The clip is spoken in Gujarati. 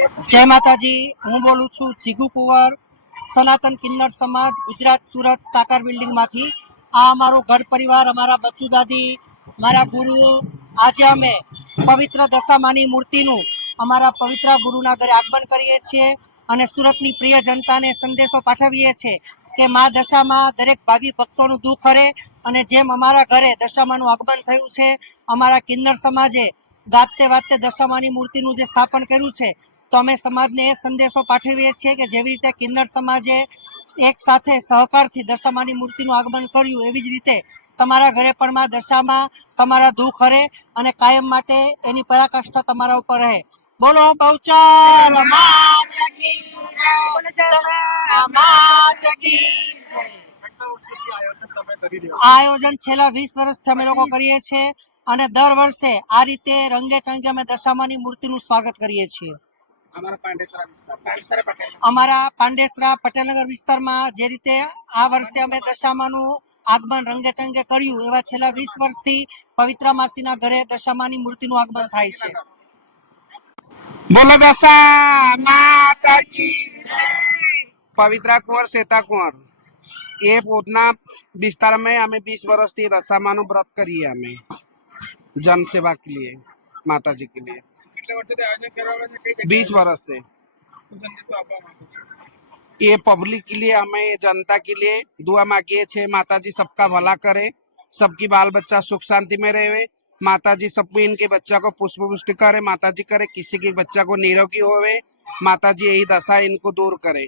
जय माताजी। हूँ बोलू छू जीगू कुंवर, सनातन किन्नर समाज, गुजरात सूरत साकार बिल्डिंग माथी। आ अमारू घर परिवार, अमारा बच्चू दादी, मारा गुरु, आज अमे पवित्र दशामानी मूर्तिनु अमारा पवित्र गुरुना घरे आगमन करीए छीए અને સુરતની પ્રિય જનતાને સંદેશો પાઠવીએ છીએ કે મા દશામાં દરેક ભાવિ ભક્તોનું દુઃખ હરે અને જેમ અમારા ઘરે દશામાનું આગમન થયું છે, અમારા કિન્નર સમાજે ગાતે વાતે દશામાની મૂર્તિનું જે સ્થાપન કર્યું છે, તો અમે સમાજને એ સંદેશો પાઠવીએ છીએ કે જેવી રીતે કિન્નર સમાજે એક સાથે સહકારથી દશામાની મૂર્તિનું આગમન કર્યું, એવી જ રીતે તમારા ઘરે પણ માં દશામાં તમારા દુઃખ હરે અને કાયમ માટે એની પરાકાષ્ઠા તમારા ઉપર રહે। બોલો બહુચર માત કી જય, માત કી જય। આ આયોજન છેલ્લા 20 વર્ષથી અમે લોકો કરીએ છીએ અને દર વર્ષે આ રીતે રંગે ચંગે અમે દશામાની મૂર્તિનું સ્વાગત કરીએ છીએ। અમારા પાંડેસરા પટેલનગર વિસ્તારમાં જે રીતે આ વર્ષે અમે દશામાનું આગમન રંગે ચંગે કર્યું, એવા છેલ્લા 20 વર્ષથી પવિત્ર માસીના ઘરે દશામાની મૂર્તિનું આગમન થાય છે। बोलो दशा माता की पवित्रा कुंवर श्वेता कुंवर ये पोतना विस्तार में हमें 20 वर्ष थी दशामानु व्रत करिए हमें जन सेवा के लिए माता जी के लिए 20 वर्ष से ये पब्लिक के लिए हमें जनता के लिए दुआ मांगिए छे। माता जी सबका भला करे, सबकी बाल बच्चा सुख शांति में रहे, माता जी सब इनके बच्चा को पुष्प पुष्टि करे, माता जी करे किसी के बच्चा को निरोगी होवे, माता जी यही दशा इनको दूर करे।